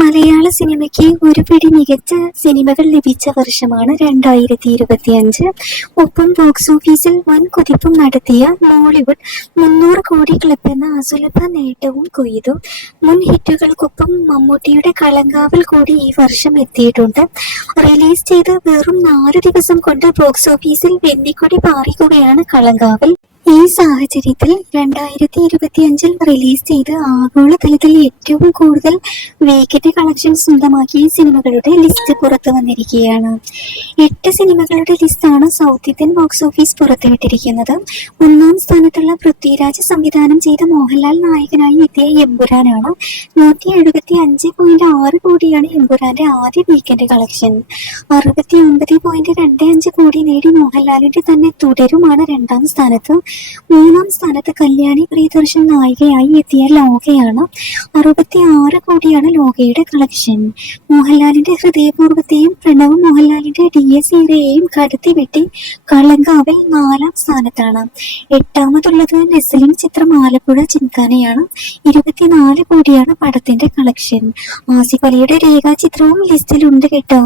മലയാള സിനിമയ്ക്ക് ഒരുപിടി മികച്ച സിനിമകൾ ലഭിച്ച വർഷമാണ് രണ്ടായിരത്തി ഇരുപത്തി അഞ്ച് ഒപ്പം ബോക്സ് ഓഫീസിൽ വൻ കുതിപ്പും നടത്തിയ മോളിവുഡ് മുന്നൂറ് കോടി ക്ലബ് എന്ന അസുലഭ നേട്ടവും കൊയ്തു. മുൻ ഹിറ്റുകൾക്കൊപ്പം മമ്മൂട്ടിയുടെ കളങ്കാവൽ കൂടി ഈ വർഷം എത്തിയിട്ടുണ്ട്. റിലീസ് ചെയ്ത് വെറും നാല് ദിവസം കൊണ്ട് ബോക്സ് ഓഫീസിൽ വെന്നിക്കൊടി പാറിക്കുകയാണ് കളങ്കാവൽ. ഈ സാഹചര്യത്തിൽ രണ്ടായിരത്തി ഇരുപത്തി അഞ്ചിൽ റിലീസ് ചെയ്ത് ആഗോളതലത്തിൽ ഏറ്റവും കൂടുതൽ വേക്കറ്റ് കളക്ഷൻ സ്വന്തമാക്കിയ സിനിമകളുടെ ലിസ്റ്റ് പുറത്തു വന്നിരിക്കുകയാണ്. എട്ട് സിനിമകളുടെ ലിസ്റ്റാണ് സൗത്ത് ഇന്ത്യൻ ബോക്സ് ഓഫീസ് പുറത്തുവിട്ടിരിക്കുന്നത്. ഒന്നാം സ്ഥാനത്തുള്ള പൃഥ്വിരാജ് സംവിധാനം ചെയ്ത മോഹൻലാൽ നായകനായി എത്തിയ എമ്പുരാനാണ്. നൂറ്റി എഴുപത്തി അഞ്ച് പോയിന്റ് ആറ് കോടിയാണ് എമ്പുരാന്റെ ആദ്യ വീക്കെൻഡ് കളക്ഷൻ അറുപത്തി ഒമ്പത് പോയിന്റ് രണ്ട് അഞ്ച് കോടി നേടി മോഹൻലാലിന്റെ തന്നെ തുടരുമാണ് രണ്ടാം സ്ഥാനത്ത്. മൂന്നാം സ്ഥാനത്ത് കല്യാണി പ്രിയദർശൻ നായികയായി എത്തിയ ലോകയാണ്. അറുപത്തി ആറ് കോടിയാണ് ലോകയുടെ കളക്ഷൻ. മോഹൻലാലിന്റെ ഹൃദയപൂർവത്തെയും പ്രണവ് മോഹൻലാലിന്റെ ഡി എസ് ഇരയെയും കടത്തി വെട്ടി കളങ്കാവിൽ നാലാം സ്ഥാനത്താണ്. എട്ടാമതുള്ളത് നെസ്ലിൻ ചിത്രം ആലപ്പുഴ ചിൻകാനയാണ് ഇരുപത്തിനാല് കോടിയാണ് പടത്തിന്റെ കളക്ഷൻ. ആസിഫലിയുടെ രേഖാചിത്രവും ലിസ്റ്റിലുണ്ട് കേട്ടോ.